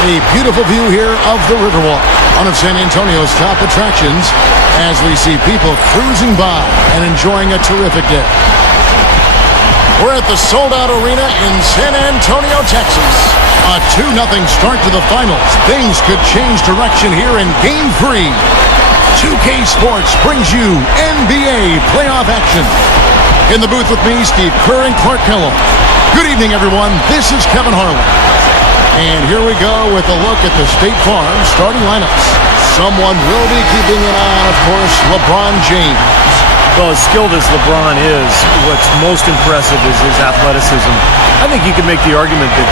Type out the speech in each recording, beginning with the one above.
A beautiful view here of the Riverwalk, one of San Antonio's top attractions, as we see people cruising by and enjoying a terrific day. We're at the sold-out arena in San Antonio, Texas. A 2-0 start to the finals. Things could change direction here in Game 3. 2K Sports brings you NBA playoff action. In the booth with me, Steve Kerr and Clark Kellogg. Good evening, everyone. This is Kevin Harlan. And here we go with a look at the State Farm starting lineups. Someone will be keeping an eye on, of course, LeBron James. Well, as skilled as LeBron is, what's most impressive is his athleticism. I think you could make the argument that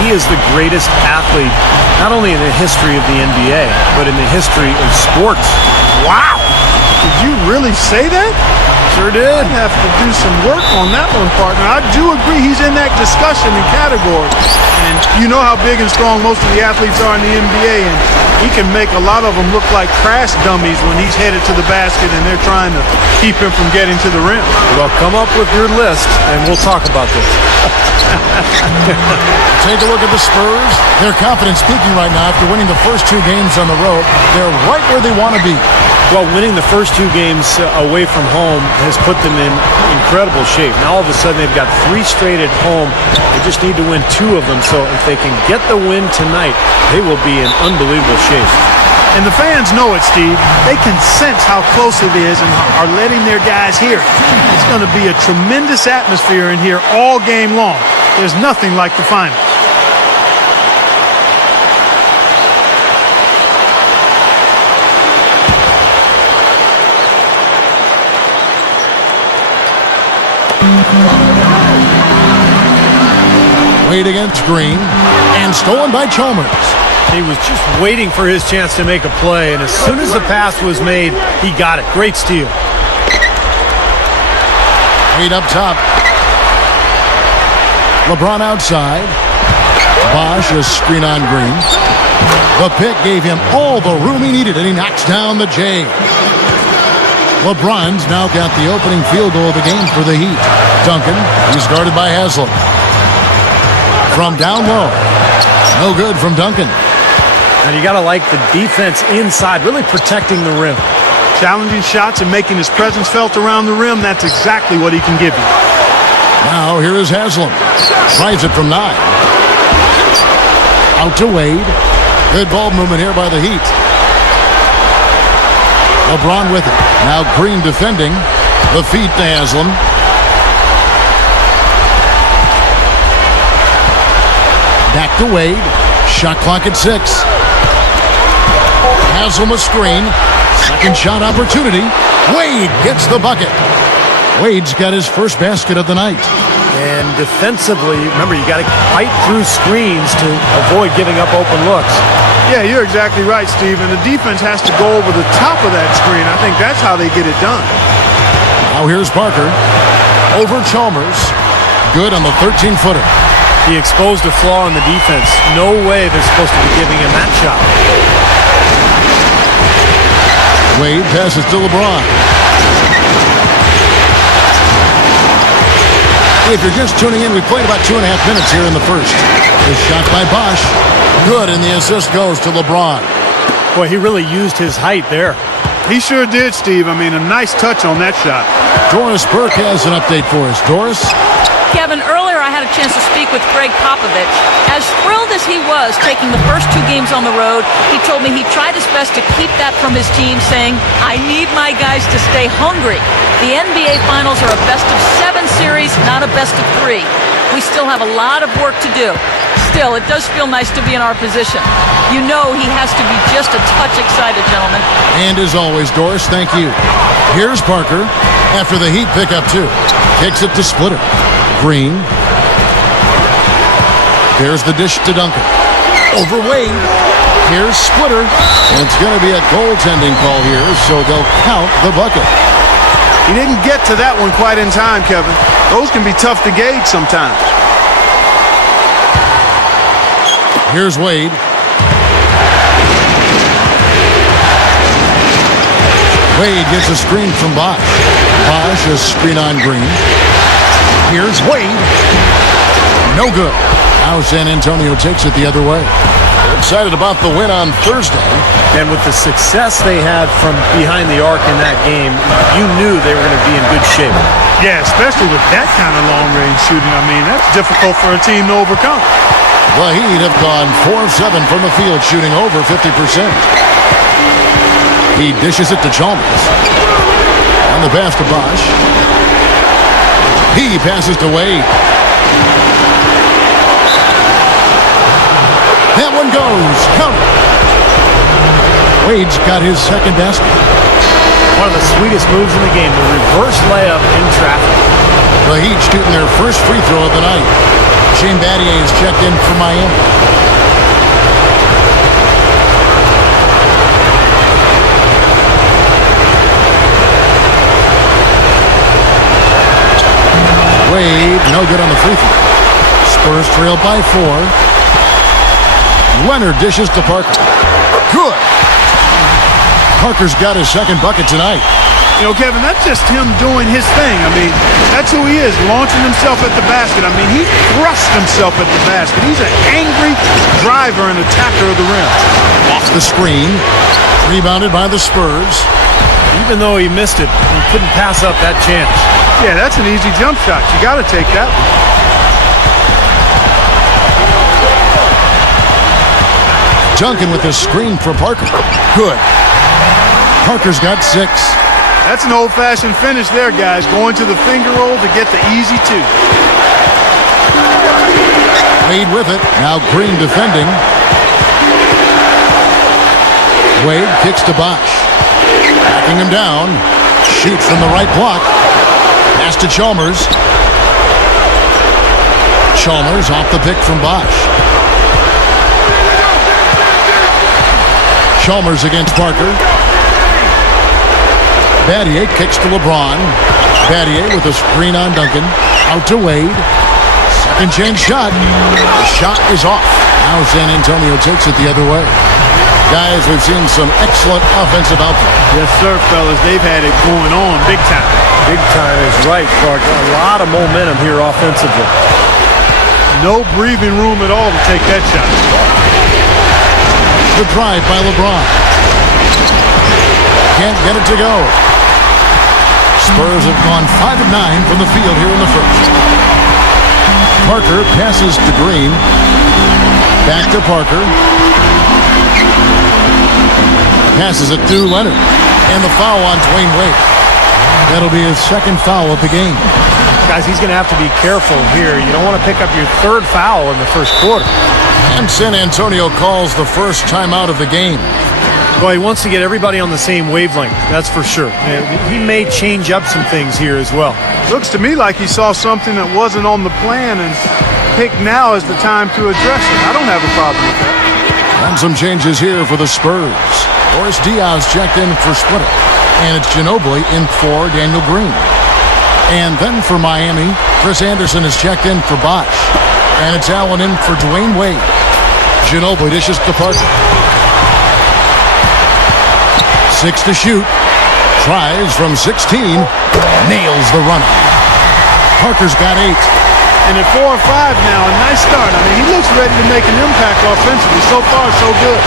he is the greatest athlete, not only in the history of the NBA, but in the history of sports. Wow! Did you really say that? Sure did. I'd have to do some work on that one, partner. I do agree he's in that discussion and category. And you know how big and strong most of the athletes are in the NBA, and he can make a lot of them look like crash dummies when he's headed to the basket and they're trying to keep him from getting to the rim. Well, come up with your list, and we'll talk about this. Take a look at the Spurs. They're confident speaking right now after winning the first 2 games on the road. They're right where they want to be. Well, winning the first 2 games away from home has put them in incredible shape. Now all of a sudden they've got 3 straight at home. They just need to win 2 of them. So if they can get the win tonight, they will be in unbelievable shape. And the fans know it, Steve. They can sense how close it is and are letting their guys hear it. It's going to be a tremendous atmosphere in here all game long. There's nothing like the finals. Wade against Green, and stolen by Chalmers. He was just waiting for his chance to make a play, and as soon as the pass was made, he got it. Great steal. Wade up top. LeBron outside. Bosch a screen on Green. The pick gave him all the room he needed, and he knocks down the J. LeBron's now got the opening field goal of the game for the Heat. Duncan, he's guarded by Haslam. From down low. No good from Duncan. And you got to like the defense inside, really protecting the rim. Challenging shots and making his presence felt around the rim, that's exactly what he can give you. Now here is Haslam. Tries it from 9. Out to Wade. Good ball movement here by the Heat. LeBron with it. Now Green defending. The feet to Haslam. Back to Wade. Shot clock at 6. Haslam a screen. Second shot opportunity. Wade gets the bucket. Wade's got his first basket of the night. And defensively, remember, you got to fight through screens to avoid giving up open looks. Yeah, you're exactly right, Steve. And the defense has to go over the top of that screen. I think that's how they get it done. Now here's Parker. Over Chalmers. Good on the 13-footer. He exposed a flaw in the defense. No way they're supposed to be giving him that shot. Wade passes to LeBron. If you're just tuning in, we played about 2.5 minutes here in the first. The shot by Bosch. Good, and the assist goes to LeBron. Boy, he really used his height there. He sure did, Steve. I mean, a nice touch on that shot. Doris Burke has an update for us. Doris? Kevin, earlier I had a chance to speak with Greg Popovich. As thrilled as he was taking the first 2 games on the road, he told me he tried his best to keep that from his team, saying, I need my guys to stay hungry. The NBA Finals are a best-of-7 series, not a best-of-3. We still have a lot of work to do. Still, it does feel nice to be in our position. You know he has to be just a touch excited, gentlemen. And as always, Doris, thank you. Here's Parker after the Heat pick up 2. Kicks it to Splitter. Green. There's the dish to Duncan. Over Wade. Here's Splitter. And it's going to be a goaltending call here, so they'll count the bucket. He didn't get to that one quite in time, Kevin. Those can be tough to gauge sometimes. Here's Wade. Wade gets a screen from Bosch. Bosch a screen on Green. Here's Wade. No good. Now San Antonio takes it the other way. They're excited about the win on Thursday. And with the success they had from behind the arc in that game, you knew they were going to be in good shape. Yeah, especially with that kind of long-range shooting. I mean, that's difficult for a team to overcome. The Heat have gone 4 of 7 from the field, shooting over 50%. He dishes it to Chalmers. On the pass to Bosch. He passes to Wade. That one goes. Count. Wade's got his second basket. One of the sweetest moves in the game, the reverse layup in traffic. The Heat shooting their first free throw of the night. Shane Battier is checked in for Miami. Wade, no good on the free throw. Spurs trail by 4. Leonard dishes to Parker. Good. Parker's got his second bucket tonight. You know, Kevin, that's just him doing his thing. I mean, that's who he is, launching himself at the basket. I mean, he thrusts himself at the basket. He's an angry driver and attacker of the rim. Off the screen. Rebounded by the Spurs. Even though he missed it, he couldn't pass up that chance. Yeah, that's an easy jump shot. You got to take that one. Duncan with a screen for Parker. Good. Parker's got 6. That's an old-fashioned finish there, guys. Going to the finger roll to get the easy 2. Wade with it. Now Green defending. Wade kicks to Bosch. Backing him down. Shoots from the right block. Pass to Chalmers. Chalmers off the pick from Bosch. Chalmers against Parker. Battier kicks to LeBron. Battier with a screen on Duncan. Out to Wade. Second chance shot. The shot is off. Now San Antonio takes it the other way. Guys, we've seen some excellent offensive output. Yes, sir, fellas. They've had it going on big time. Big time is right, Clark. A lot of momentum here offensively. No breathing room at all to take that shot. The drive by LeBron. Can't get it to go. Spurs have gone 5 of 9 from the field here in the first. Parker passes to Green. Back to Parker. Passes it to Leonard. And the foul on Dwayne Wade. That'll be his second foul of the game. Guys, he's going to have to be careful here. You don't want to pick up your third foul in the first quarter. And San Antonio calls the first timeout of the game. Well, he wants to get everybody on the same wavelength, that's for sure. He may change up some things here as well. Looks to me like he saw something that wasn't on the plan and picked now as the time to address it. I don't have a problem with that. And some changes here for the Spurs. Boris Diaz checked in for Splitter. And it's Ginobili in for Daniel Green. And then for Miami, Chris Anderson is checked in for Bosch. And it's Allen in for Dwayne Wade. Ginobili dishes to Parker. 6 to shoot. Tries from 16. Nails the runner. Parker's got 8. And at 4 or 5 now, a nice start. I mean, he looks ready to make an impact offensively. So far, so good.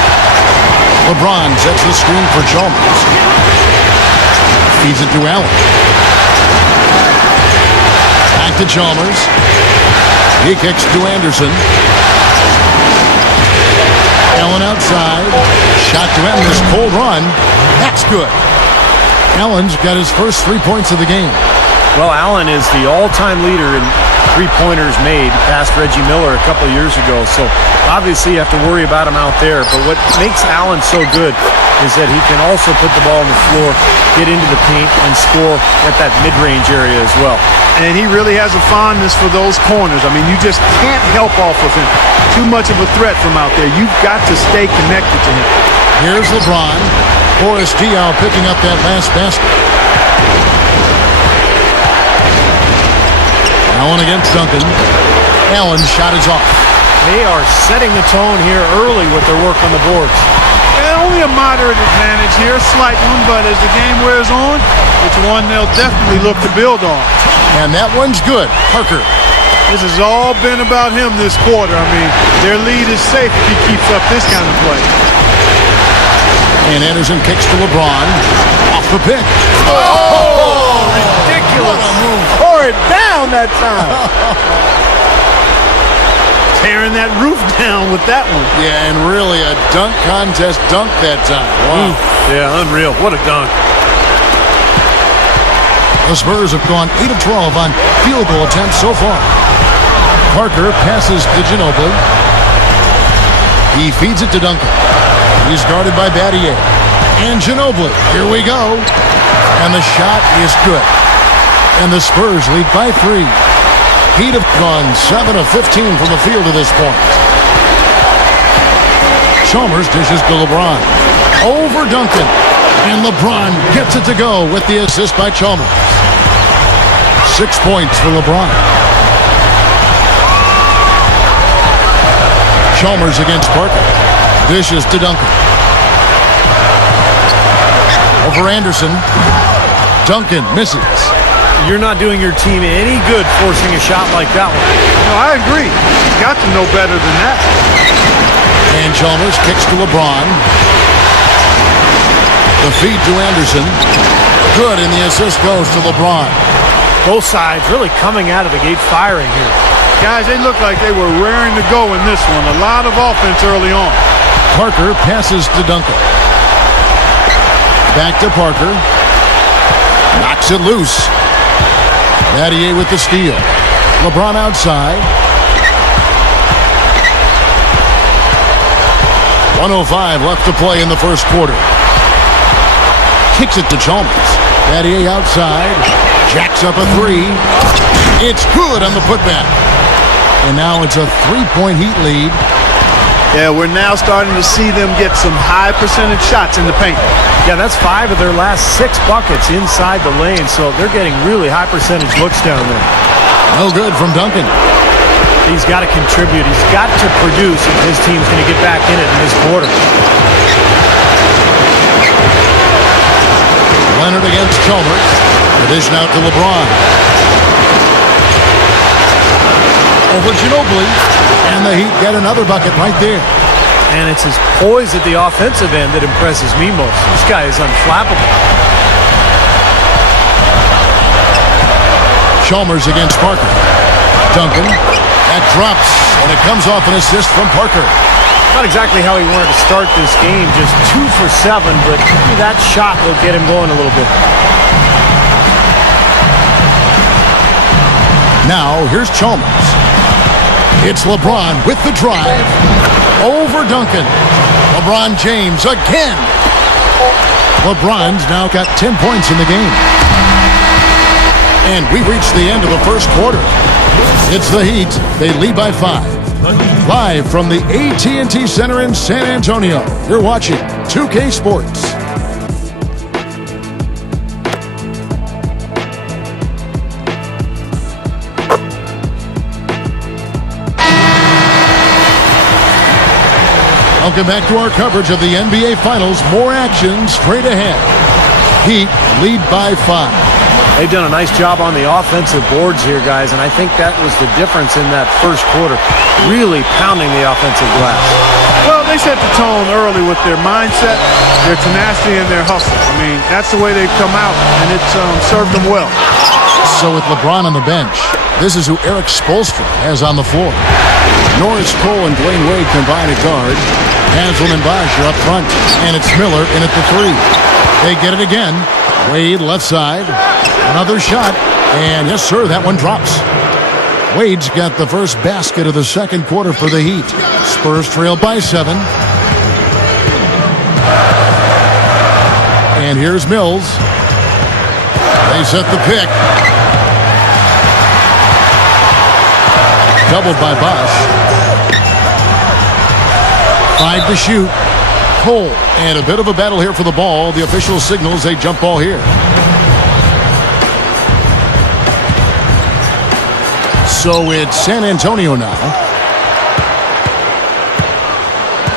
LeBron sets the screen for Chalmers. Feeds it to Allen. Back to Chalmers. He kicks to Anderson. Allen outside. Shot to end this cold run. That's good. Allen's got his first 3 points of the game. Well, Allen is the all-time leader in three-pointers made past Reggie Miller a couple years ago. So obviously you have to worry about him out there. But what makes Allen so good is that he can also put the ball on the floor, get into the paint, and score at that mid-range area as well. And he really has a fondness for those corners. I mean, you just can't help off of him. Too much of a threat from out there. You've got to stay connected to him. Here's LeBron. Boris Diaw picking up that last basket. Allen against Duncan. Allen's shot is off. They are setting the tone here early with their work on the boards. And only a moderate advantage here, a slight one, but as the game wears on, it's one they'll definitely look to build on. And that one's good. Parker. This has all been about him this quarter. I mean, their lead is safe if he keeps up this kind of play. And Anderson kicks to LeBron. Off the pick. Oh, ridiculous. What a move. Tore it down that time. Tearing that roof down with that one. Yeah, and really a dunk contest dunk that time. Wow. Yeah, unreal. What a dunk. The Spurs have gone 8 of 12 on field goal attempts so far. Parker passes to Ginobili. He feeds it to Duncan. He's guarded by Battier. And Ginobili. Here we go. And the shot is good. And the Spurs lead by 3. Heat have gone 7 of 15 from the field to this point. Chalmers dishes to LeBron. Over Duncan. And LeBron gets it to go with the assist by Chalmers. 6 points for LeBron. Chalmers against Parker. Dishes to Duncan. Over Anderson. Duncan misses. You're not doing your team any good forcing a shot like that one. No, I agree. He's got to know better than that. And Chalmers kicks to LeBron. The feed to Anderson. Good, and the assist goes to LeBron. Both sides really coming out of the gate firing here. Guys, they look like they were raring to go in this one. A lot of offense early on. Parker passes to Duncan. Back to Parker. Knocks it loose. Battier with the steal. LeBron outside. 1:05 left to play in the first quarter. Kicks it to Chalmers. Battier outside. Jacks up a 3. It's good on the putback. And now it's a 3-point Heat lead. Yeah, we're now starting to see them get some high percentage shots in the paint. Yeah, that's 5 of their last 6 buckets inside the lane, so they're getting really high percentage looks down there. No good from Duncan. He's got to contribute. He's got to produce if his team's going to get back in it in this quarter. Leonard against Chalmers. Addition out to LeBron. Over Ginobili. And the Heat get another bucket right there. And it's his poise at the offensive end that impresses me most. This guy is unflappable. Chalmers against Parker. Duncan. That drops. And it comes off an assist from Parker. Not exactly how he wanted to start this game. Just 2 for 7. But maybe that shot will get him going a little bit. Now, here's Chalmers. It's LeBron with the drive. Over Duncan. LeBron James again. LeBron's now got 10 points in the game. And we reached the end of the first quarter. It's the Heat. They lead by 5. Live from the AT&T Center in San Antonio, you're watching 2K Sports. Welcome back to our coverage of the NBA Finals. More action straight ahead. Heat lead by 5. They've done a nice job on the offensive boards here, guys, and I think that was the difference in that first quarter. Really pounding the offensive glass. Well, they set the tone early with their mindset, their tenacity, and their hustle. I mean, that's the way they've come out, and it's served them well. So with LeBron on the bench, this is who Eric Spoelstra has on the floor. Norris Cole and Dwayne Wade combine at guard. Haslem and Bosh are up front, and it's Miller in at the 3. They get it again. Wade left side. Another shot, and yes, sir, that one drops. Wade's got the first basket of the second quarter for the Heat. Spurs trail by 7. And here's Mills. They set the pick. Doubled by Bosh. 5 to shoot. Cole, and a bit of a battle here for the ball. The official signals a jump ball here. So it's San Antonio now.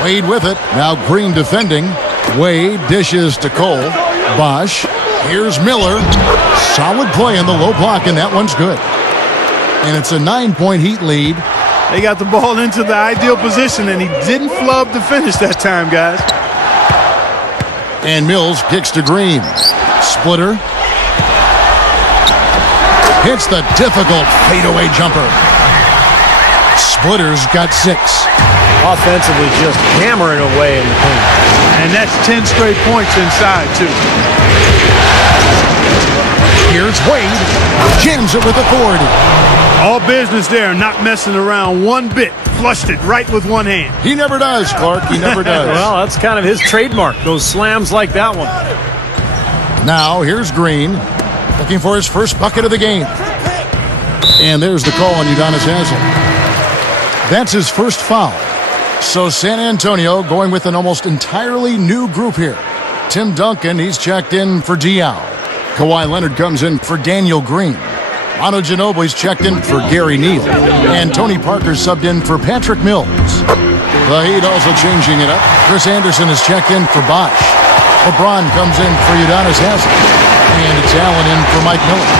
Wade with it. Now Green defending. Wade dishes to Cole. Bosh. Here's Miller. Solid play in the low block, and that one's good. And it's a 9-point Heat lead. They got the ball into the ideal position, and he didn't flub the finish that time, guys. And Mills kicks to Green. Splitter. Hits the difficult fadeaway jumper. Splitter's got 6. Offensively, just hammering away in the paint. And that's 10 straight points inside, too. Here's Wade. Jams it with authority. All business there, not messing around one bit. Flushed it right with one hand. He never does, Clark. He never does. Well, that's kind of his trademark, those slams like that one. Now, here's Green. Looking for his first bucket of the game. And there's the call on Udonis Haslem. That's his first foul. So San Antonio going with an almost entirely new group here. Tim Duncan, he's checked in for Diaw. Kawhi Leonard comes in for Daniel Green. Manu Ginobili's checked in for Gary Neal. And Tony Parker subbed in for Patrick Mills. The Heat also changing it up. Chris Anderson is checked in for Bosh. LeBron comes in for Udonis Haslem. And it's Allen in for Mike Miller.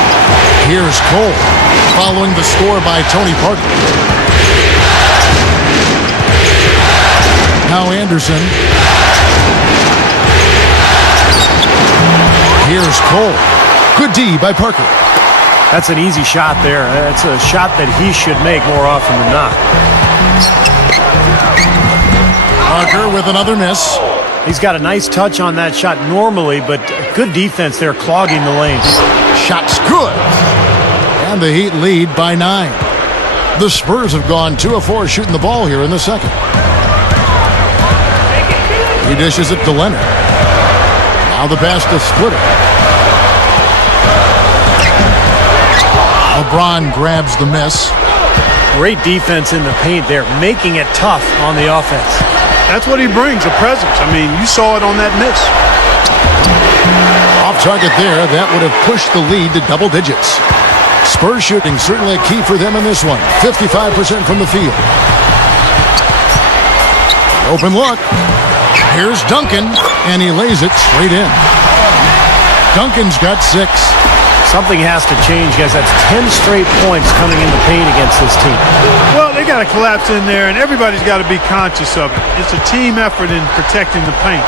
Here's Cole, following the score by Tony Parker. Now Anderson. Here's Cole. Good D by Parker. That's an easy shot there. That's a shot that he should make more often than not. Parker with another miss. He's got a nice touch on that shot normally, but good defense there clogging the lane. Shot's good. And the Heat lead by 9. The Spurs have gone 2 of 4 shooting the ball here in the second. He dishes it to Leonard. Now the pass to Splitter. LeBron grabs the miss. Great defense in the paint there, making it tough on the offense. That's what he brings, a presence. I mean, you saw it on that miss. Off target there, that would have pushed the lead to double digits. Spurs shooting certainly a key for them in this one. 55% from the field. Open look. Here's Duncan, and he lays it straight in. Duncan's got 6. Something has to change, guys. That's 10 straight points coming in the paint against this team. Well, they got to collapse in there, and everybody's got to be conscious of it. It's a team effort in protecting the paint.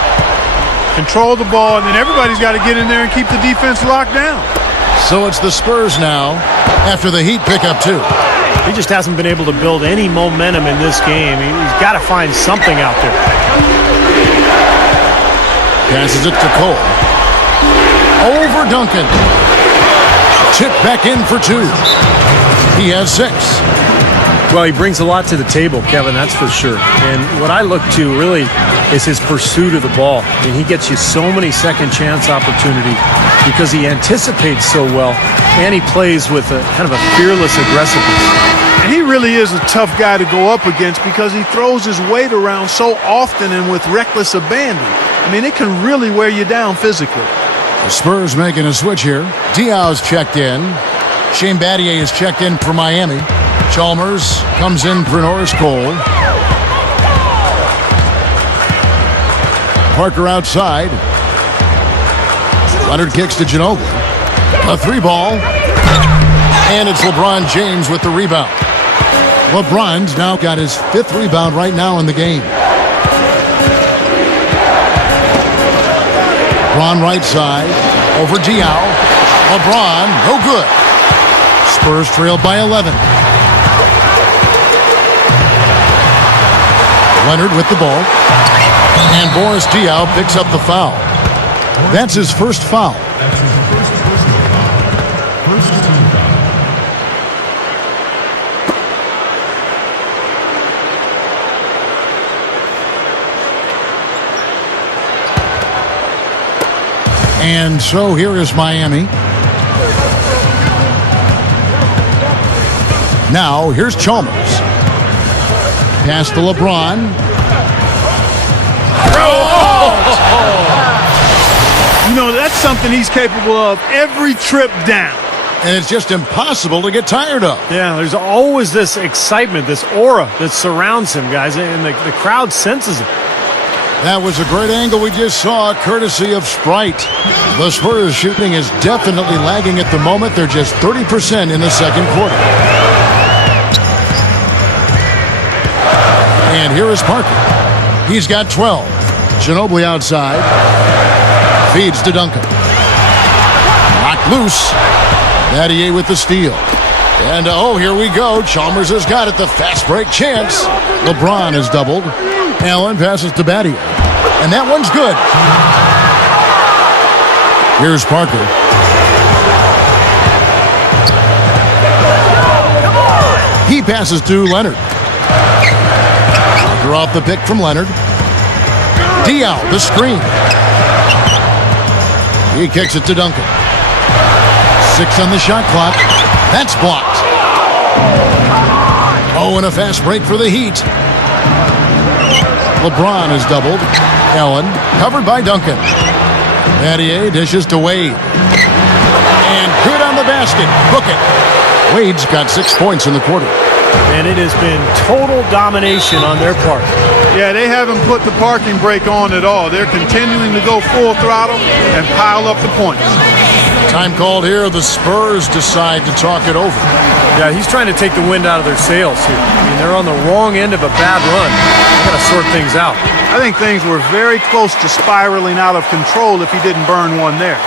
Control the ball, and then everybody's got to get in there and keep the defense locked down. So it's the Spurs now, after the Heat pick up 2. He just hasn't been able to build any momentum in this game. He's got to find something out there. Passes it to Cole. Over Duncan. Chip back in for 2. He has 6. Well, he brings a lot to the table, Kevin, that's for sure. And what I look to really is his pursuit of the ball. I mean, he gets you so many second chance opportunities because he anticipates so well, and he plays with a kind of a fearless aggressiveness. And he really is a tough guy to go up against because he throws his weight around so often and with reckless abandon. I mean, it can really wear you down physically. The Spurs making a switch here. Diaw's checked in. Shane Battier is checked in for Miami. Chalmers comes in for Norris Cole. Parker outside. Leonard kicks to Ginobili. A 3-ball. And it's LeBron James with the rebound. LeBron's now got his 5th rebound right now in the game. LeBron right side. Over Diaw. LeBron, no good. Spurs trail by 11. Leonard with the ball. And Boris Diaw picks up the foul. That's his first foul. And so here is Miami. Now here's Chalmers. Pass to LeBron. You know, that's something he's capable of every trip down. And it's just impossible to get tired of. Yeah, there's always this excitement, this aura that surrounds him, guys, and the crowd senses it. That was a great angle we just saw, courtesy of Sprite. The Spurs shooting is definitely lagging at the moment. They're just 30% in the second quarter. And here is Parker. He's got 12. Ginobili outside. Feeds to Duncan. Knocked loose. Battier with the steal. And oh, here we go. Chalmers has got it. The fast break chance. LeBron is doubled. Allen passes to Battier. And that one's good. Here's Parker. He passes to Leonard. Parker off the pick from Leonard. Diaw, the screen. He kicks it to Duncan. 6 on the shot clock. That's blocked. Oh, and a fast break for the Heat. LeBron is doubled. Allen covered by Duncan. Battier dishes to Wade. And good on the basket. Book it. Wade's got 6 points in the quarter. And it has been total domination on their part. Yeah, they haven't put the parking brake on at all. They're continuing to go full throttle and pile up the points. Time called here. The Spurs decide to talk it over. Yeah, he's trying to take the wind out of their sails here. I mean, they're on the wrong end of a bad run. They've got to sort things out. I think things were very close to spiraling out of control if he didn't burn one there.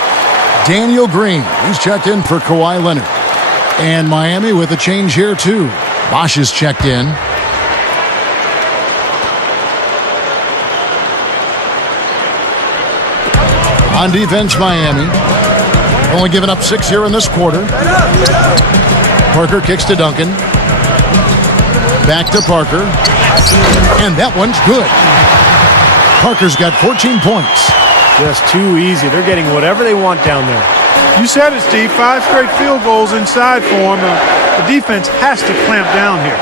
Daniel Green, he's checked in for Kawhi Leonard. And Miami with a change here, too. Bosch is checked in. On defense, Miami. Only giving up 6 here in this quarter. Parker kicks to Duncan. Back to Parker. And that one's good. Parker's got 14 points. Just too easy. They're getting whatever they want down there. You said it, Steve. 5 straight field goals inside for him. The defense has to clamp down here.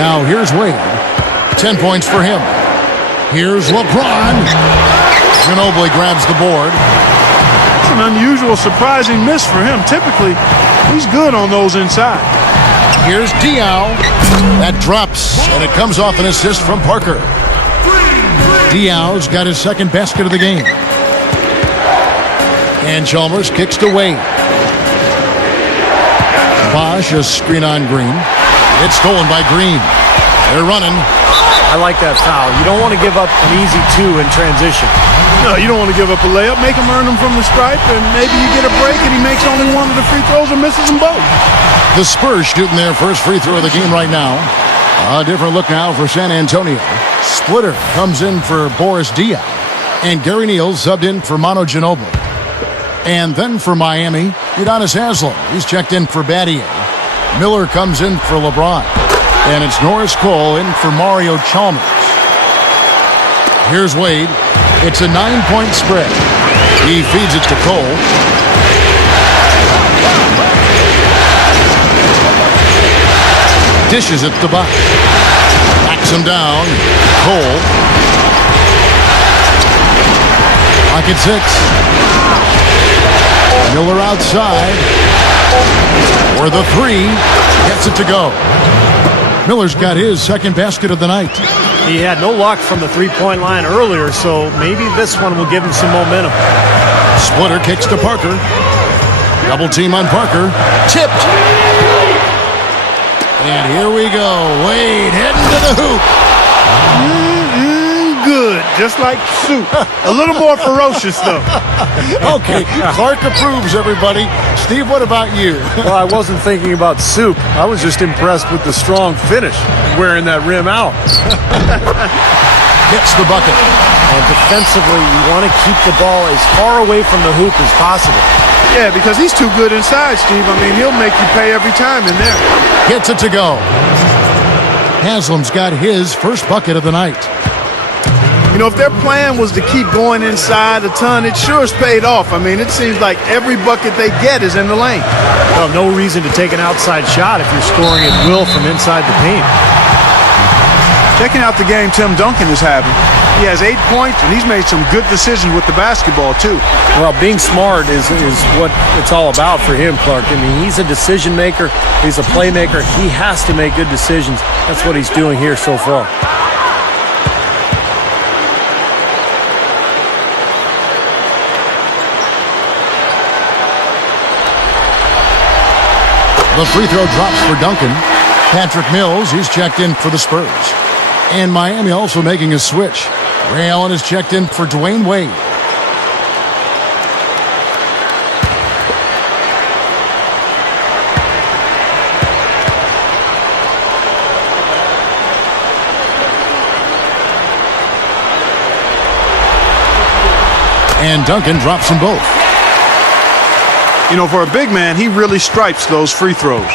Now here's Wade. 10 points for him. Here's LeBron. Ginobili grabs the board. It's an unusual, surprising miss for him. Typically, he's good on those inside. Here's Diaw. That drops, and it comes off an assist from Parker. Diaw's got his second basket of the game. And Chalmers kicks to Wade. Bosch, a screen on Green. It's stolen by Green. They're running. I like that foul. You don't want to give up an easy 2 in transition. No, you don't want to give up a layup. Make him earn them from the stripe, and maybe you get a break and he makes only one of the free throws and misses them both. The Spurs shooting their first free throw of the game right now. A different look now for San Antonio. Splitter comes in for Boris Diaw. And Gary Neal subbed in for Manu Ginobili. And then for Miami, Udonis Haslem. He's checked in for Battier. Miller comes in for LeBron. And it's Norris Cole in for Mario Chalmers. Here's Wade. It's a 9-point spread. He feeds it to Cole. Dishes it to Buck. Backs him down. Cole. Pocket 6. Miller outside. For the 3. Gets it to go. Miller's got his second basket of the night. He had no luck from the three-point line earlier, so maybe this one will give him some momentum. Splitter kicks to Parker. Double team on Parker. Tipped. And here we go. Wade heading to the hoop. Good, just like soup. A little more ferocious, though. Okay, Clark approves, everybody. Steve, what about you? Well, I wasn't thinking about soup. I was just impressed with the strong finish, wearing that rim out. Gets the bucket. And defensively, you want to keep the ball as far away from the hoop as possible. Yeah, because he's too good inside, Steve. I mean, he'll make you pay every time in there. Gets it to go. Haslam's got his first bucket of the night. You know, if their plan was to keep going inside a ton, it sure has paid off. I mean, it seems like every bucket they get is in the lane. Well, no reason to take an outside shot if you're scoring at will from inside the paint. Checking out the game Tim Duncan is having. He has 8 points, and he's made some good decisions with the basketball, too. Well, being smart is what it's all about for him, Clark. I mean, he's a decision maker. He's a playmaker. He has to make good decisions. That's what he's doing here so far. The free throw drops for Duncan. Patrick Mills, he's checked in for the Spurs. And Miami also making a switch. Ray Allen is checked in for Dwayne Wade. And Duncan drops them both. You know, for a big man, he really stripes those free throws.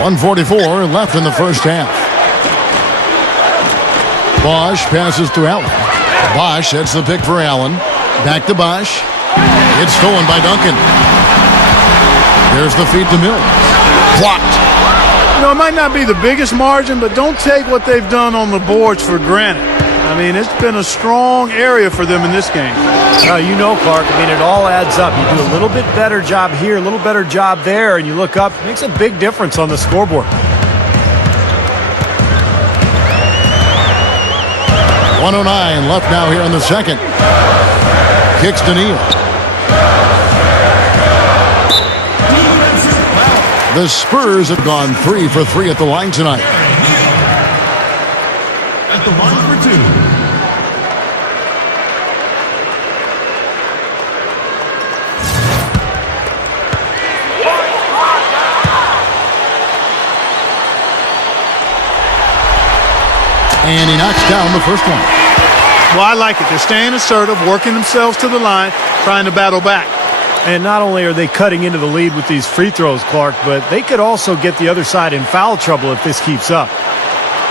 1:44 left in the first half. Bosch passes to Allen. Bosch sets the pick for Allen. Back to Bosch. It's stolen by Duncan. There's the feed to Mills. Blocked. You know, it might not be the biggest margin, but don't take what they've done on the boards for granted. I mean, it's been a strong area for them in this game. You know, Clark, I mean, it all adds up. You do a little bit better job here, a little better job there, and you look up, it makes a big difference on the scoreboard. 1:09 left now here in the second. Kicks to Neal. The Spurs have gone 3 for 3 at the line tonight. At the line for 2. And he knocks down the first one. Well, I like it. They're staying assertive, working themselves to the line, trying to battle back. And not only are they cutting into the lead with these free throws, Clark, but they could also get the other side in foul trouble if this keeps up.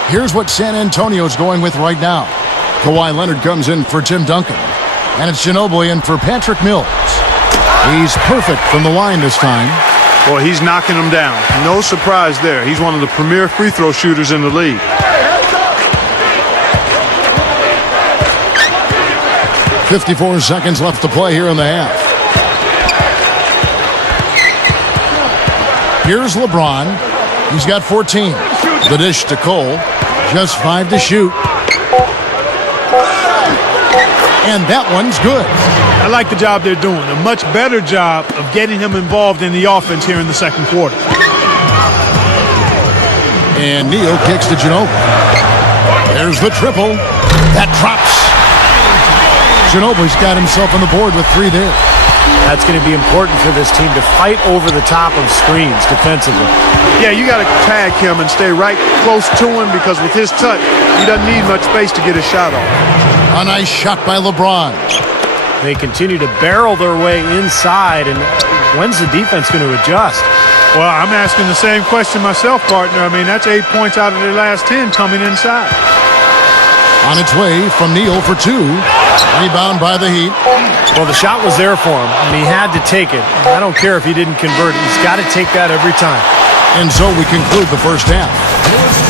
Here's what San Antonio's going with right now. Kawhi Leonard comes in for Tim Duncan. And it's Ginobili in for Patrick Mills. He's perfect from the line this time. Boy, he's knocking them down. No surprise there. He's one of the premier free throw shooters in the league. 54 seconds left to play here in the half. Here's LeBron. He's got 14. The dish to Cole. Just 5 to shoot. And that one's good. I like the job they're doing. A much better job of getting him involved in the offense here in the second quarter. And Neal kicks to Ginobili. There's the triple. That drops. Ginobili's got himself on the board with 3 there. That's going to be important for this team to fight over the top of screens defensively. Yeah, you got to tag him and stay right close to him because with his touch, he doesn't need much space to get his shot off. A nice shot by LeBron. They continue to barrel their way inside, and when's the defense going to adjust? Well, I'm asking the same question myself, partner. I mean, that's 8 points out of their last 10 coming inside. On its way from Neal for 2. Rebound by the Heat. Well, the shot was there for him, and he had to take it. I don't care if he didn't convert it. He's got to take that every time. And so we conclude the first half.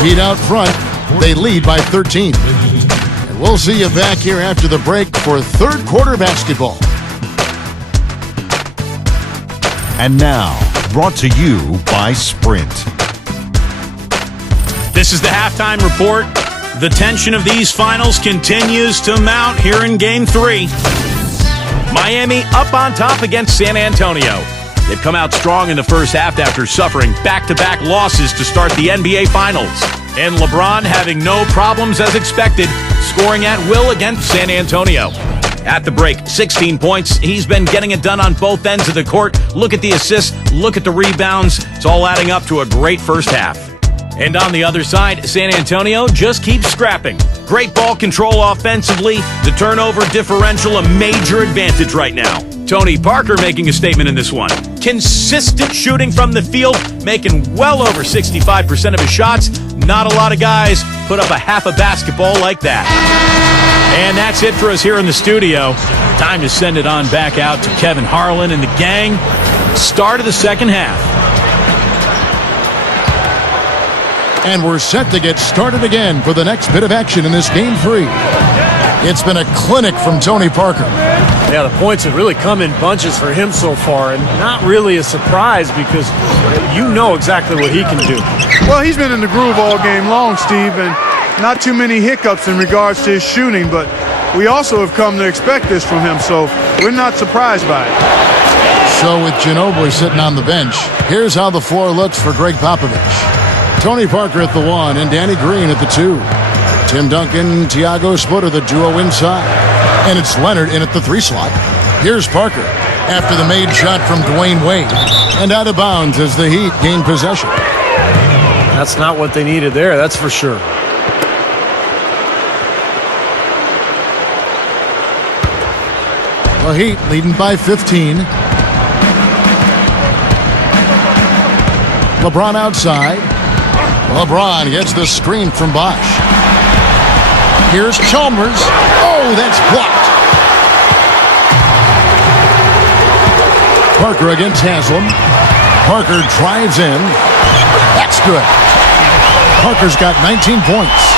Heat out front. They lead by 13. And we'll see you back here after the break for third quarter basketball. And now, brought to you by Sprint. This is the halftime report. The tension of these finals continues to mount here in Game 3. Miami up on top against San Antonio. They've come out strong in the first half after suffering back-to-back losses to start the NBA Finals. And LeBron having no problems as expected, scoring at will against San Antonio. At the break, 16 points. He's been getting it done on both ends of the court. Look at the assists, look at the rebounds. It's all adding up to a great first half. And on the other side, San Antonio just keeps scrapping. Great ball control offensively. The turnover differential a major advantage right now. Tony Parker making a statement in this one. Consistent shooting from the field, making well over 65% of his shots. Not a lot of guys put up a half a basketball like that. And that's it for us here in the studio. Time to send it on back out to Kevin Harlan and the gang. Start of the second half. And we're set to get started again for the next bit of action in this Game 3. It's been a clinic from Tony Parker. Yeah, the points have really come in bunches for him so far, and not really a surprise because you know exactly what he can do. Well, he's been in the groove all game long, Steve, and not too many hiccups in regards to his shooting, but we also have come to expect this from him, so we're not surprised by it. So with Ginobili sitting on the bench, here's how the floor looks for Greg Popovich. Tony Parker at the 1 and Danny Green at the 2. Tim Duncan, Thiago Splitter, the duo inside. And it's Leonard in at the 3 slot. Here's Parker after the made shot from Dwayne Wade. And out of bounds as the Heat gain possession. That's not what they needed there, that's for sure. The Heat leading by 15. LeBron outside. LeBron gets the screen from Bosch. Here's Chalmers. Oh, that's blocked. Parker against Haslam. Parker drives in. That's good. Parker's got 19 points.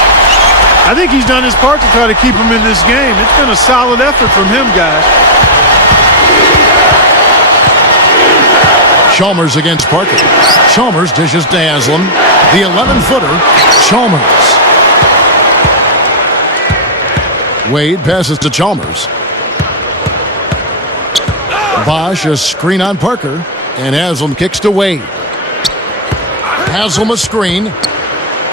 I think he's done his part to try to keep him in this game. It's been a solid effort from him, guys. Chalmers against Parker. Chalmers dishes to Haslam. The 11-footer, Chalmers. Wade passes to Chalmers. Bosch a screen on Parker. And Haslam kicks to Wade. Haslam a screen.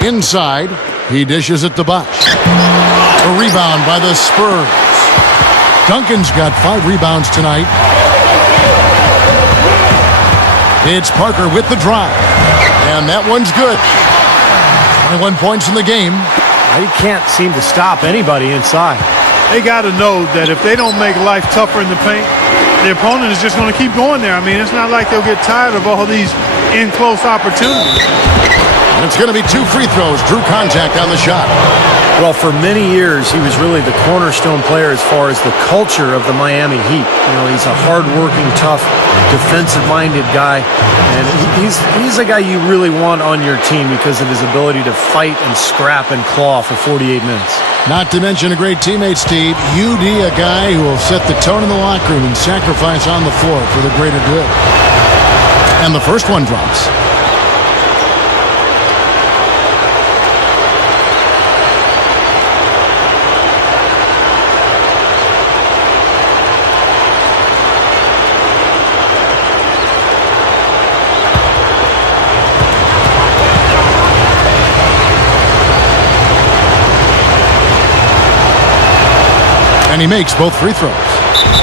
Inside. He dishes it to Bosch. A rebound by the Spurs. Duncan's got 5 rebounds tonight. It's Parker with the drive. And that one's good. 21 points in the game. He can't seem to stop anybody inside. They got to know that if they don't make life tougher in the paint, the opponent is just going to keep going there. I mean, it's not like they'll get tired of all these in-close opportunities. And it's going to be 2 free throws. Drew contact on the shot. Well, for many years, he was really the cornerstone player as far as the culture of the Miami Heat. You know, he's a hard-working, tough, defensive-minded guy. And he's a guy you really want on your team because of his ability to fight and scrap and claw for 48 minutes. Not to mention a great teammate, Steve. UD, a guy who will set the tone in the locker room and sacrifice on the floor for the greater good. And the first one drops. And he makes both free throws.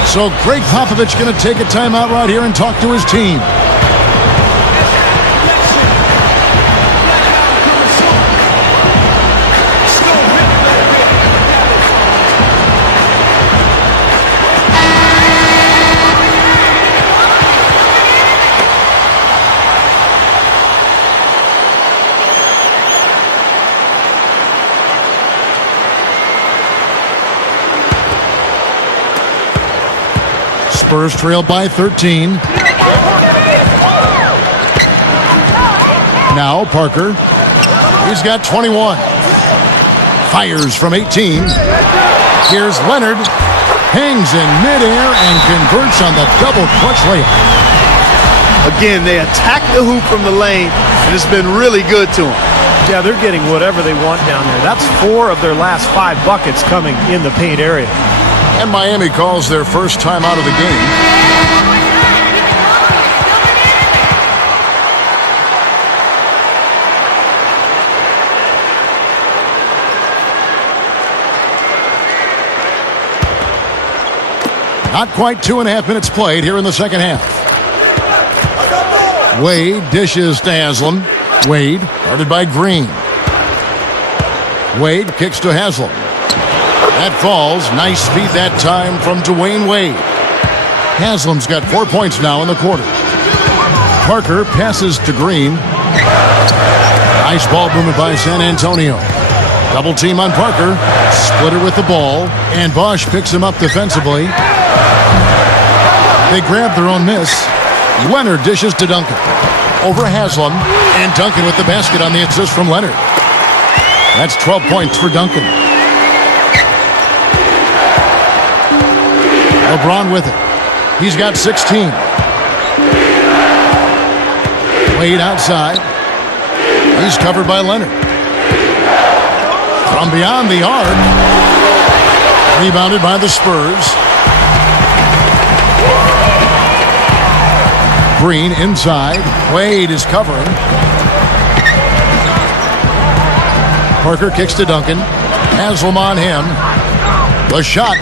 So Greg Popovich going to take a timeout right here and talk to his team. Spurs trail by 13. Now Parker. He's got 21. Fires from 18. Here's Leonard. Hangs in midair and converts on the double clutch layup. Again, they attack the hoop from the lane, and it's been really good to them. Yeah, they're getting whatever they want down there. That's 4 of their last 5 buckets coming in the paint area. And Miami calls their first time out of the game. Not quite 2.5 minutes played here in the second half. Wade dishes to Haslam. Wade, guarded by Green. Wade kicks to Haslam. That falls. Nice feed that time from Dwayne Wade. Haslam's got 4 points now in the quarter. Parker passes to Green. Nice ball movement by San Antonio. Double team on Parker. Splitter with the ball. And Bosch picks him up defensively. They grab their own miss. Leonard dishes to Duncan. Over Haslam. And Duncan with the basket on the assist from Leonard. That's 12 points for Duncan. LeBron with it. He's got 16. Wade outside. He's covered by Leonard. From beyond the arc. Rebounded by the Spurs. Green inside. Wade is covering. Parker kicks to Duncan. Haslam on him. The shot.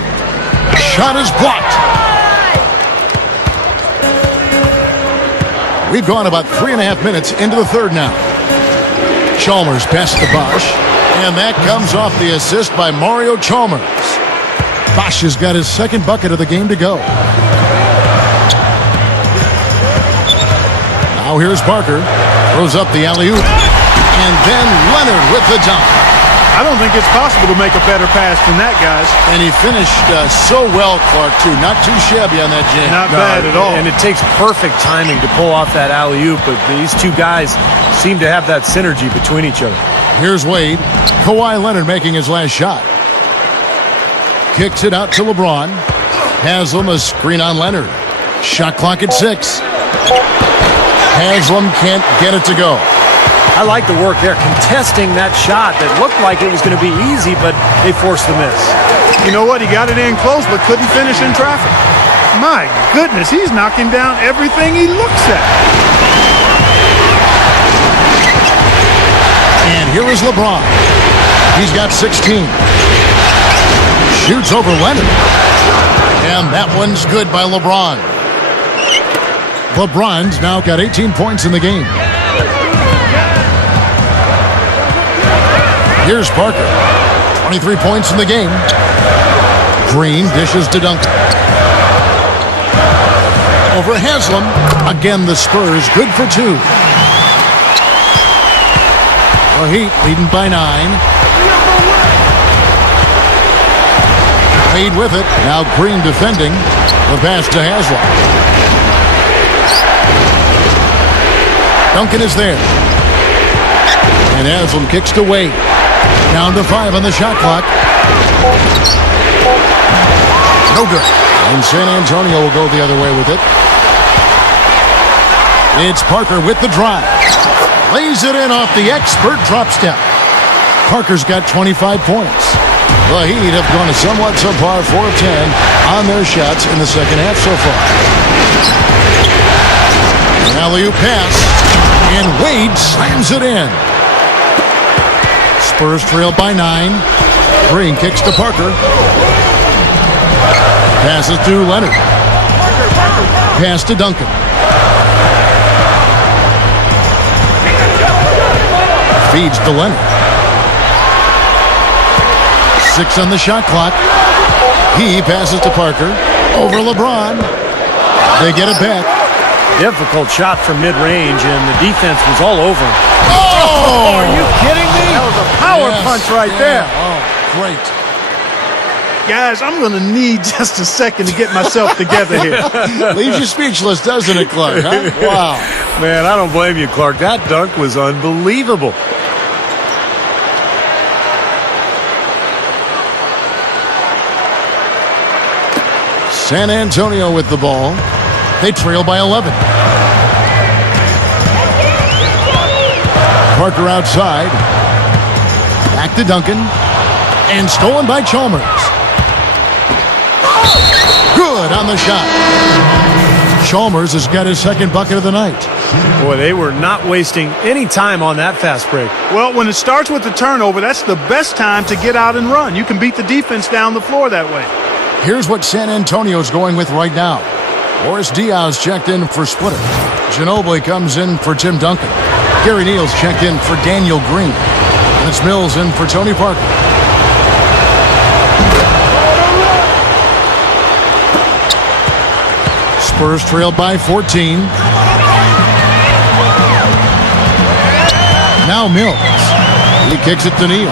Shot is blocked. We've gone about 3.5 minutes into the third now. Chalmers passes to Bosch. And that comes off the assist by Mario Chalmers. Bosch has got his second bucket of the game to go. Now here's Parker. Throws up the alley-oop. And then Leonard with the dunk. I don't think it's possible to make a better pass than that, guys. And he finished so well, Clark, too. Not too shabby on that jam. Not bad at all. And it takes perfect timing to pull off that alley-oop, but these two guys seem to have that synergy between each other. Here's Wade. Kawhi Leonard making his last shot. Kicks it out to LeBron. Haslam a screen on Leonard. Shot clock at 6. Haslam can't get it to go. I like the work there, contesting that shot that looked like it was going to be easy, but they forced the miss. You know what? He got it in close, but couldn't finish in traffic. My goodness, he's knocking down everything he looks at. And here is LeBron. He's got 16. Shoots over Leonard. And that one's good by LeBron. LeBron's now got 18 points in the game. Here's Parker. 23 points in the game. Green dishes to Duncan. Over Haslam. Again, the Spurs good for 2. The Heat leading by 9. Wade with it. Now Green defending. The pass to Haslam. Duncan is there. And Haslam kicks to Wade. Down to 5 on the shot clock. No good. And San Antonio will go the other way with it. It's Parker with the drive. Lays it in off the expert drop step. Parker's got 25 points. The Heat have gone somewhat subpar 4 of 10 on their shots in the second half so far. An alley-oop pass. And Wade slams it in. Spurs trail by 9. Green kicks to Parker. Passes to Leonard. Pass to Duncan. Feeds to Leonard. 6 on the shot clock. He passes to Parker. Over LeBron. They get it back. Difficult shot from mid-range, and the defense was all over him. Oh! Are you kidding me? That was a power punch right there. Oh, great. Guys, I'm going to need just a second to get myself together here. Leaves you speechless, doesn't it, Clark? Huh? Wow. Man, I don't blame you, Clark. That dunk was unbelievable. San Antonio with the ball. They trail by 11. Parker outside. Back to Duncan. And stolen by Chalmers. Good on the shot. Chalmers has got his second bucket of the night. Boy, they were not wasting any time on that fast break. Well, when it starts with the turnover, that's the best time to get out and run. You can beat the defense down the floor that way. Here's what San Antonio's going with right now. Boris Diaz checked in for Splitter. Ginobili comes in for Tim Duncan. Gary Neal's checked in for Daniel Green. And it's Mills in for Tony Parker. Spurs trail by 14. Now Mills. He kicks it to Neal.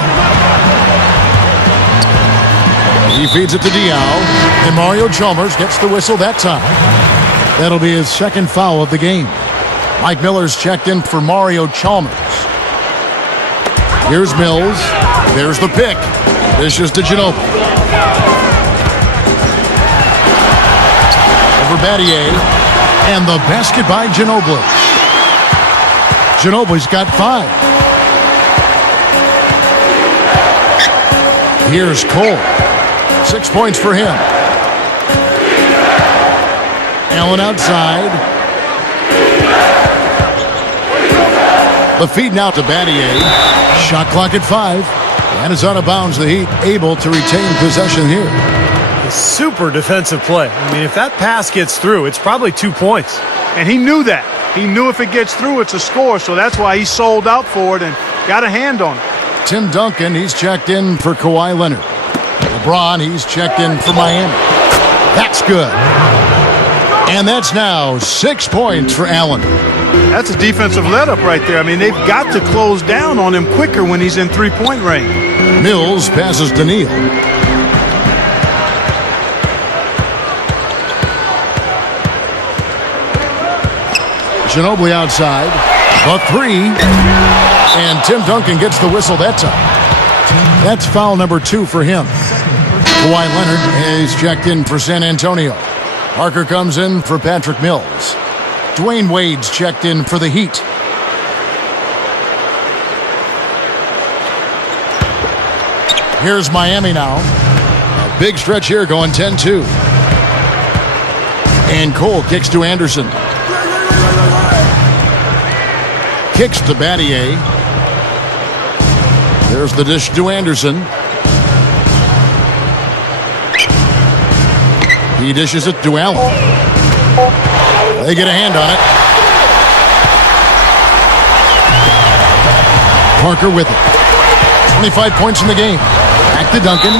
He feeds it to Diaw. And Mario Chalmers gets the whistle that time. That'll be his second foul of the game. Mike Miller's checked in for Mario Chalmers. Here's Mills. There's the pick. This is to Ginobili. Over Battier. And the basket by Ginobili. Ginobili's got 5. Here's Cole. 6 points for him. Allen outside. The feed now to Battier. Shot clock at 5. And it's out of bounds. The Heat able to retain possession here. A super defensive play. I mean, if that pass gets through, it's probably 2 points. And he knew that. He knew if it gets through, it's a score. So that's why he sold out for it and got a hand on it. Tim Duncan, he's checked in for Kawhi Leonard. LeBron, he's checked in for Miami. That's good. And that's now 6 points for Allen. That's a defensive let-up right there. I mean, they've got to close down on him quicker when he's in three-point range. Mills passes to Neal. Ginobili outside. The 3. And Tim Duncan gets the whistle that time. That's foul number 2 for him. Kawhi Leonard is checked in for San Antonio. Parker comes in for Patrick Mills. Dwayne Wade's checked in for the Heat. Here's Miami now. A big stretch here going 10-2. And Cole kicks to Anderson. Kicks to Battier. There's the dish to Anderson. He dishes it to Allen. They get a hand on it. Parker with it. 25 points in the game. Back to Duncan.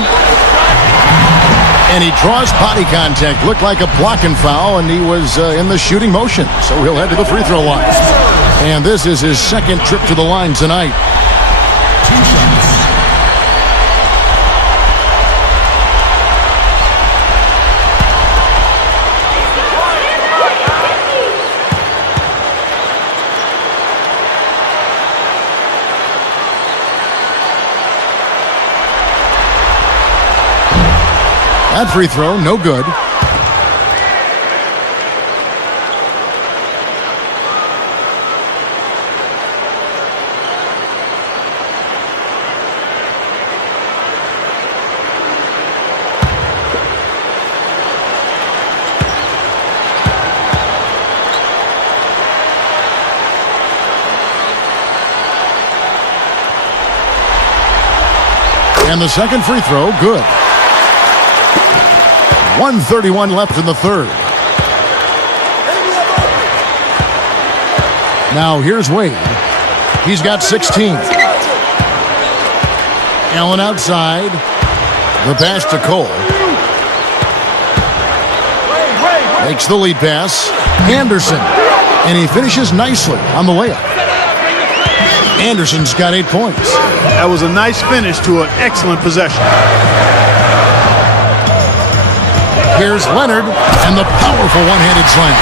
And he draws body contact. Looked like a blocking foul, and he was in the shooting motion. So he'll head to the free throw line. And this is his second trip to the line tonight. That free throw, no good. And the second free throw, good. 1:31 left in the third. Now here's Wade. He's got 16. Allen outside. The pass to Cole. Makes the lead pass. Anderson. And he finishes nicely on the layup. Anderson's got 8 points. That was a nice finish to an excellent possession. Here's Leonard and the powerful one-handed slam.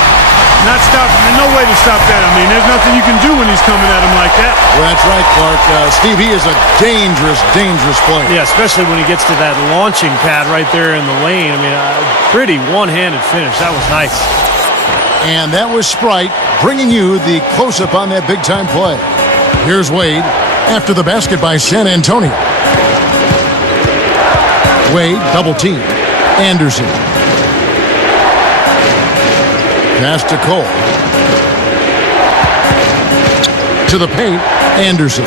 Not stopping. There's no way to stop that. I mean, there's nothing you can do when he's coming at him like that. Well, that's right, Clark. Steve, he is a dangerous, dangerous player. Yeah, especially when he gets to that launching pad right there in the lane. I mean, pretty one-handed finish. That was nice. And that was Sprite bringing you the close-up on that big-time play. Here's Wade after the basket by San Antonio. Wade, double team. Anderson. Pass to Cole. To the paint, Anderson.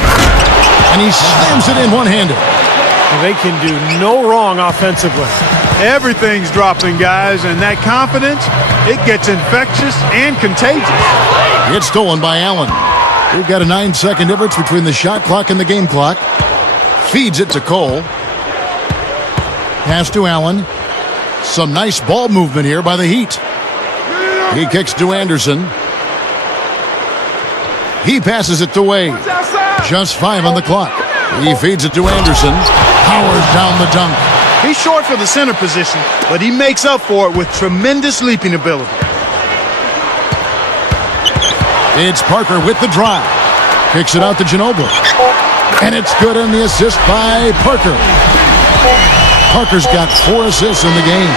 And he slams it in one-handed. They can do no wrong offensively. Everything's dropping, guys, and that confidence, it gets infectious and contagious. It's stolen by Allen. We've got a 9-second difference between the shot clock and the game clock. Feeds it to Cole. Pass to Allen. Some nice ball movement here by the Heat. He kicks to Anderson. He passes it to Wade. Just 5 on the clock. He feeds it to Anderson. Powers down the dunk. He's short for the center position, but he makes up for it with tremendous leaping ability. It's Parker with the drive. Kicks it out to Ginobili. And it's good on the assist by Parker. Parker's got 4 assists in the game.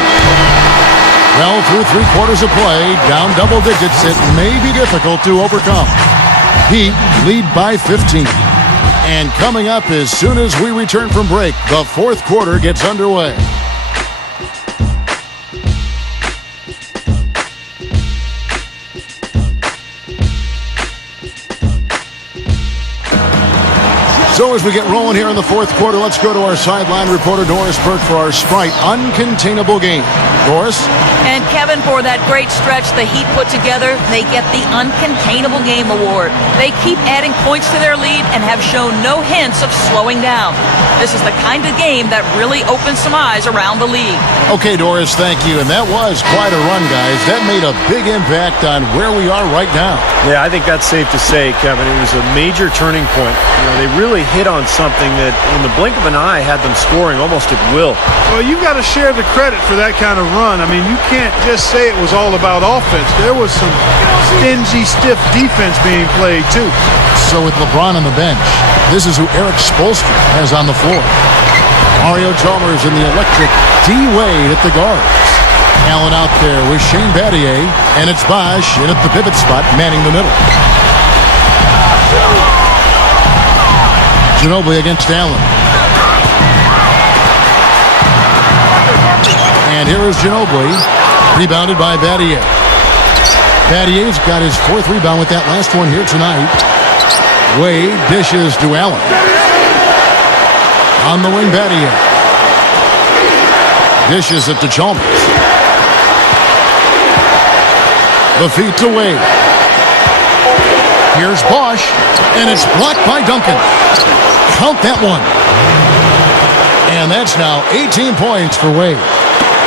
Well, through 3 quarters of play, down double digits, it may be difficult to overcome. Heat lead by 15. And coming up as soon as we return from break, the 4th quarter gets underway. So as we get rolling here in the fourth quarter, let's go to our sideline reporter, Doris Burke, for our Sprite Uncontainable Game. Doris? And Kevin, for that great stretch the Heat put together, they get the Uncontainable Game Award. They keep adding points to their lead and have shown no hints of slowing down. This is the kind of game that really opens some eyes around the league. Okay, Doris, thank you. And that was quite a run, guys. That made a big impact on where we are right now. Yeah, I think that's safe to say, Kevin. It was a major turning point. They really hit on something that in the blink of an eye had them scoring almost at will. Well, you've got to share the credit for that kind of run. I mean, you can't just say it was all about offense. There was some stingy, stiff defense being played, too. So with LeBron on the bench, this is who Eric Spoelstra has on the floor. Mario Chalmers in the electric D-Wade at the guards. Allen out there with Shane Battier, and it's Bosch in at the pivot spot, manning the middle. Ginobili against Allen. And here is Ginobili, rebounded by Battier. Battier's got his fourth rebound with that last one here tonight. Wade dishes to Allen. On the wing, Battier. Dishes it to Chalmers. The feet to Wade. Here's Bosch, and it's blocked by Duncan. Count that one. And that's now 18 points for Wade.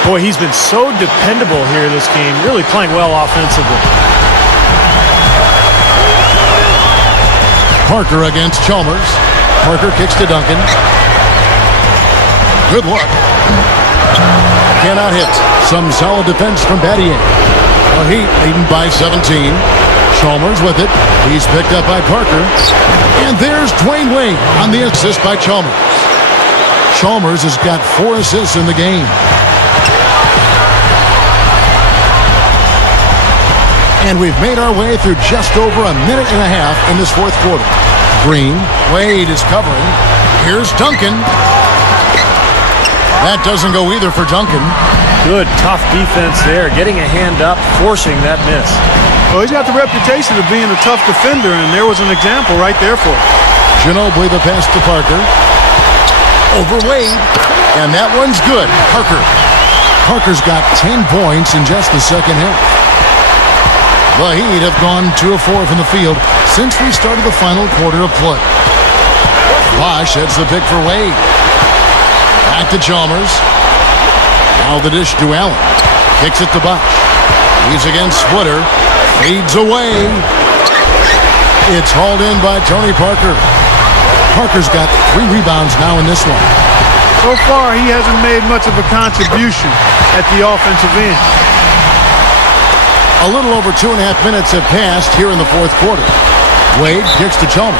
Boy, he's been so dependable here this game, really playing well offensively. Parker against Chalmers. Parker kicks to Duncan. Good luck. Cannot hit. Some solid defense from Battier. The Heat leading by 17. Chalmers with it. He's picked up by Parker. And there's Dwayne Wade on the assist by Chalmers. Chalmers has got 4 assists in the game. And we've made our way through just over a minute and a half in this fourth quarter. Green. Wade is covering. Here's Duncan. That doesn't go either for Duncan. Good, tough defense there, getting a hand up, forcing that miss. Well, he's got the reputation of being a tough defender, and there was an example right there for him. Ginobili the pass to Parker. Over Wade. And that one's good. Parker. Parker's got 10 points in just the second half. The Heat have gone 2 of 4 from the field since we started the final quarter of play. Bosch heads the pick for Wade. Back to Chalmers. Now the dish to Allen. Kicks it to Bosch. He's against Splitter. Fades away. It's hauled in by Tony Parker. Parker's got 3 rebounds now in this one. So far, he hasn't made much of a contribution at the offensive end. A little over 2.5 minutes have passed here in the fourth quarter. Wade kicks to Chalmers.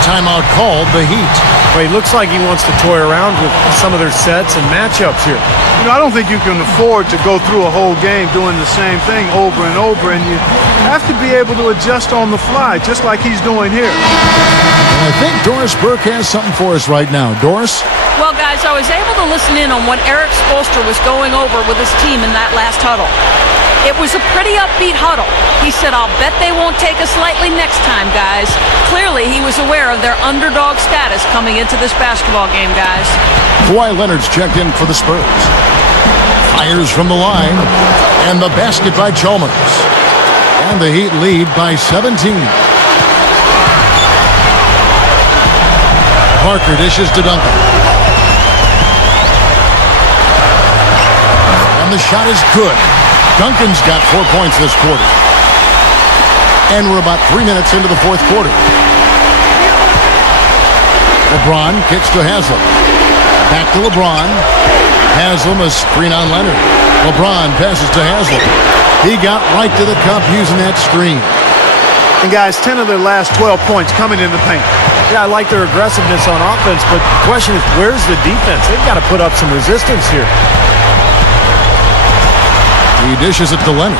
Timeout called, the Heat. Well, he looks like he wants to toy around with some of their sets and matchups here. I don't think you can afford to go through a whole game doing the same thing over and over, and you have to be able to adjust on the fly, just like he's doing here. And I think Doris Burke has something for us right now. Doris? Well, guys, I was able to listen in on what Eric Spoelstra was going over with his team in that last huddle. It was a pretty upbeat huddle. He said, I'll bet they won't take us lightly next time, guys. Clearly, he was aware of their underdog status coming into this basketball game, guys. Kawhi Leonard's checked in for the Spurs. Fires from the line. And the basket by Chalmers. And the Heat lead by 17. Parker dishes to Duncan. And the shot is good. Duncan's got 4 points this quarter. And we're about 3 minutes into the fourth quarter. LeBron kicks to Haslam. Back to LeBron. Haslam, a screen on Leonard. LeBron passes to Haslam. He got right to the cup using that screen. And guys, 10 of their last 12 points coming in the paint. Yeah, I like their aggressiveness on offense, but the question is, where's the defense? They've got to put up some resistance here. He dishes it to Leonard.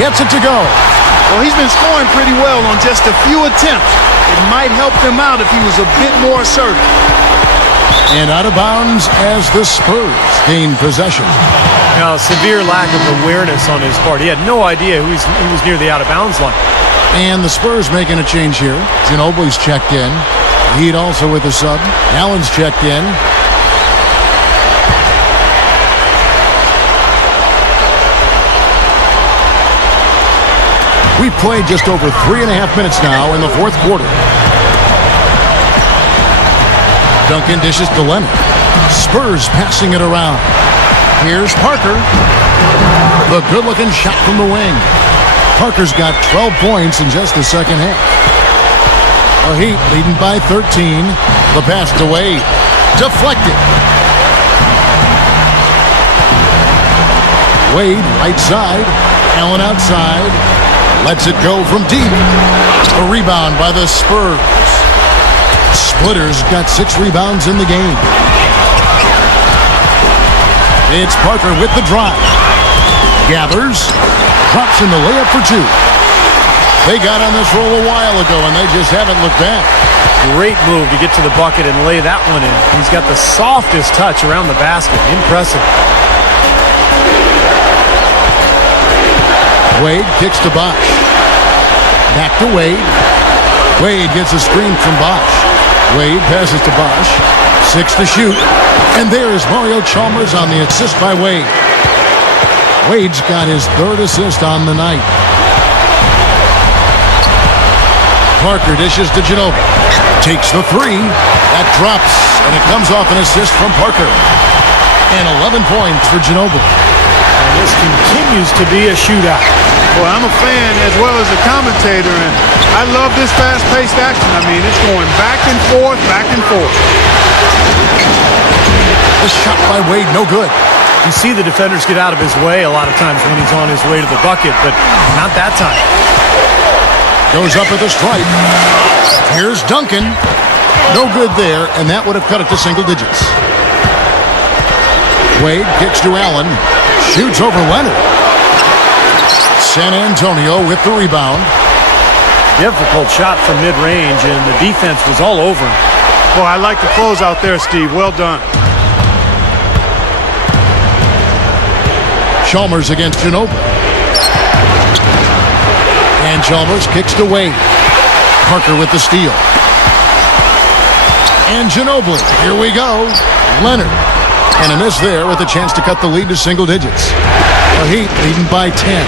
Gets it to go. Well, he's been scoring pretty well on just a few attempts. It might help him out if he was a bit more assertive. And out of bounds as the Spurs gain possession. Now, severe lack of awareness on his part. He had no idea he was near the out-of-bounds line. And the Spurs making a change here. Ginobili's checked in. Heat also with a sub. Allen's checked in. We played just over 3.5 minutes now in the fourth quarter. Duncan dishes to Leonard. Spurs passing it around. Here's Parker. The good-looking shot from the wing. Parker's got 12 points in just the second half. The Heat leading by 13. The pass to Wade. Deflected. Wade right side. Allen outside. Lets it go from deep. A rebound by the Spurs. Splitter's got 6 rebounds in the game. It's Parker with the drive. Gathers. Drops in the layup for 2. They got on this roll a while ago, and they just haven't looked back. Great move to get to the bucket and lay that one in. He's got the softest touch around the basket. Impressive. Wade kicks to Bosch. Back to Wade. Wade gets a screen from Bosch. Wade passes to Bosch. 6 to shoot. And there is Mario Chalmers on the assist by Wade. Wade's got his 3rd assist on the night. Parker dishes to Ginobili. Takes the 3. That drops, and it comes off an assist from Parker. And 11 points for Ginobili. And this continues to be a shootout. Boy, I'm a fan as well as a commentator, and I love this fast-paced action. I mean, it's going back and forth, back and forth. The shot by Wade, no good. You see the defenders get out of his way a lot of times when he's on his way to the bucket, but not that time. Goes up at the stripe. Here's Duncan. No good there, and that would have cut it to single digits. Wade kicks to Allen. Shoots over Leonard. San Antonio with the rebound. Difficult shot from mid-range, and the defense was all over him. Boy, I like the close out there, Steve. Well done. Chalmers against Ginobili. And Chalmers kicks to Wade. Parker with the steal. And Ginobili. Here we go. Leonard. And a miss there with a chance to cut the lead to single digits. The Heat leading by 10.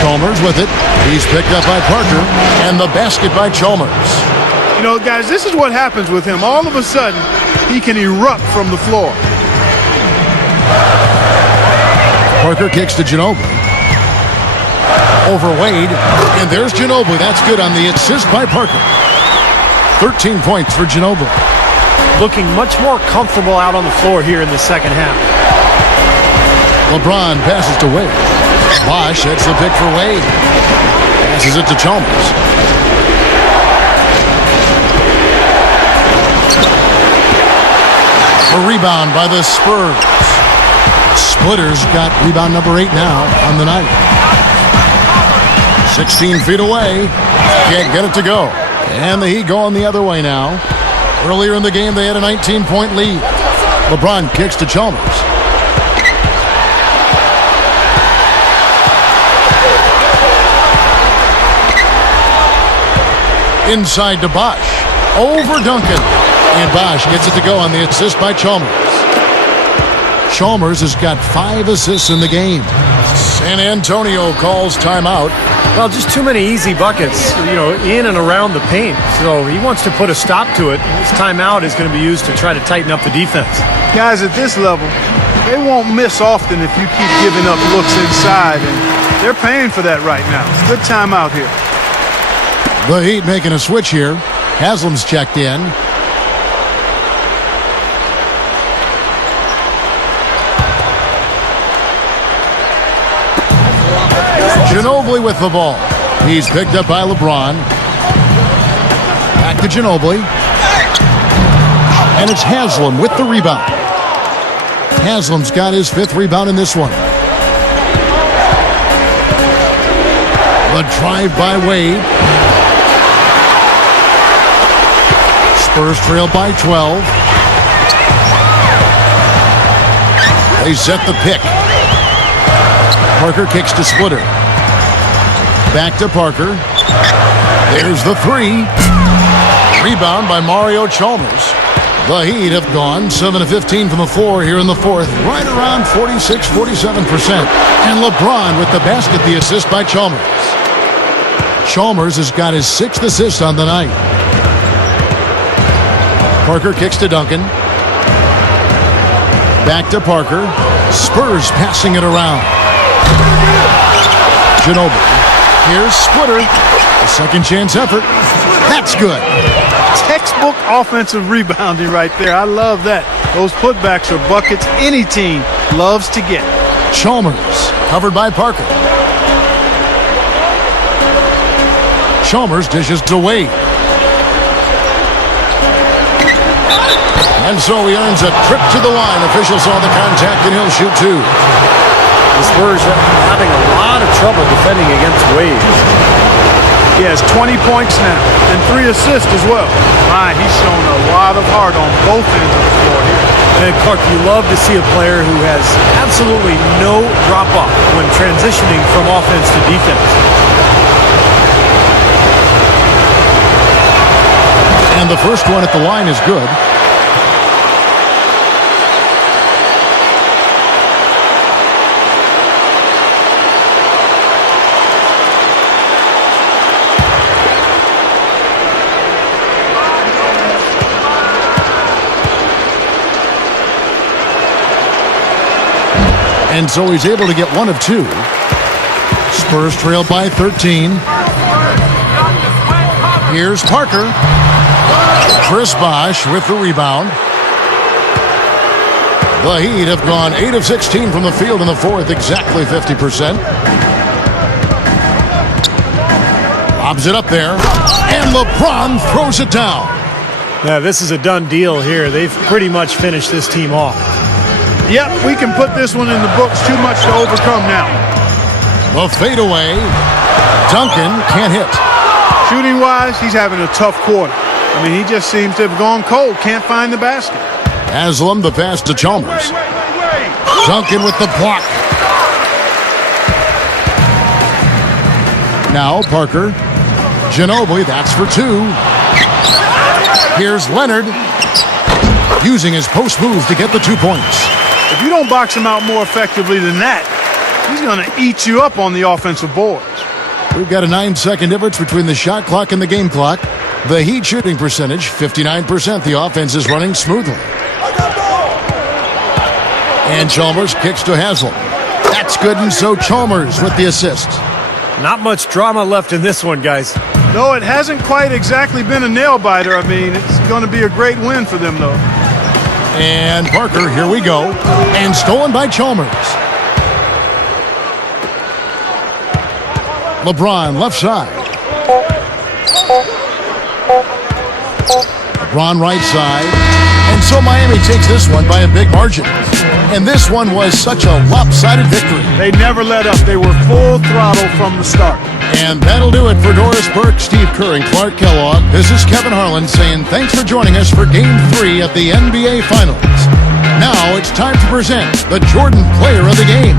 Chalmers with it. He's picked up by Parker. And the basket by Chalmers. You know, guys, this is what happens with him. All of a sudden, he can erupt from the floor. Parker kicks to Ginobili. Over Wade. And there's Ginobili. That's good on the assist by Parker. 13 points for Ginobili. Looking much more comfortable out on the floor here in the second half. LeBron passes to Wade. Bosch hits the pick for Wade. Passes it to Chalmers. A rebound by the Spurs. Splitter's got rebound number 8 now on the night. 16 feet away. Can't get it to go. And the Heat going the other way now. Earlier in the game, they had a 19-point lead. LeBron kicks to Chalmers. Inside to Bosch. Over Duncan. And Bosch gets it to go on the assist by Chalmers. Chalmers has got 5 assists in the game. San Antonio calls timeout. Well, just too many easy buckets, in and around the paint. So he wants to put a stop to it. This timeout is going to be used to try to tighten up the defense. Guys, at this level, they won't miss often if you keep giving up looks inside, and they're paying for that right now. It's a good timeout here. The Heat making a switch here. Haslam's checked in. Ginobili with the ball. He's picked up by LeBron. Back to Ginobili. And it's Haslam with the rebound. Haslam's got his 5th rebound in this one. The drive by Wade. Spurs trail by 12. They set the pick. Parker kicks to Splitter. Back to Parker. There's the three. Rebound by Mario Chalmers. The Heat have gone 7 of 15 from the floor here in the fourth, right around 46-47%. And LeBron with the basket, the assist by Chalmers. Chalmers has got his 6th assist on the night. Parker kicks to Duncan. Back to Parker. Spurs passing it around. Ginobili. Here's Splitter. A second chance effort. That's good. Textbook offensive rebounding right there. I love that. Those putbacks are buckets any team loves to get. Chalmers covered by Parker. Chalmers dishes to Wade. And so he earns a trip to the line. Officials saw the contact and he'll shoot two. The Spurs are having a lot of trouble defending against Wade. He has 20 points now and 3 assists as well. My, he's shown a lot of heart on both ends of the floor here. And Clark, you love to see a player who has absolutely no drop-off when transitioning from offense to defense. And the first one at the line is good. And so he's able to get 1 of 2. Spurs trail by 13. Here's Parker. Chris Bosh with the rebound. The Heat have gone 8 of 16 from the field in the fourth, exactly 50%. Lobs it up there, and LeBron throws it down. Yeah, this is a done deal here. They've pretty much finished this team off. Yep, we can put this one in the books. Too much to overcome now. The fadeaway. Duncan can't hit. Shooting-wise, he's having a tough quarter. I mean, he just seems to have gone cold. Can't find the basket. Haslam the pass to Chalmers. Duncan with the block. Now Parker. Ginobili, that's for 2. Here's Leonard. Using his post move to get the 2 points. If you don't box him out more effectively than that, he's going to eat you up on the offensive boards. We've got a 9-second difference between the shot clock and the game clock. The Heat shooting percentage, 59%. The offense is running smoothly. And Chalmers kicks to Haslam. That's good, and so Chalmers with the assist. Not much drama left in this one, guys. No, it hasn't quite exactly been a nail-biter. I mean, it's going to be a great win for them, though. And Parker, here we go. And stolen by Chalmers. LeBron left side. LeBron right side. And so Miami takes this one by a big margin. And this one was such a lopsided victory. They never let up. They were full throttle from the start. And that'll do it for Doris Burke, Steve Kerr, and Clark Kellogg. This is Kevin Harlan saying thanks for joining us for Game 3 at the NBA Finals. Now it's time to present the Jordan Player of the Game.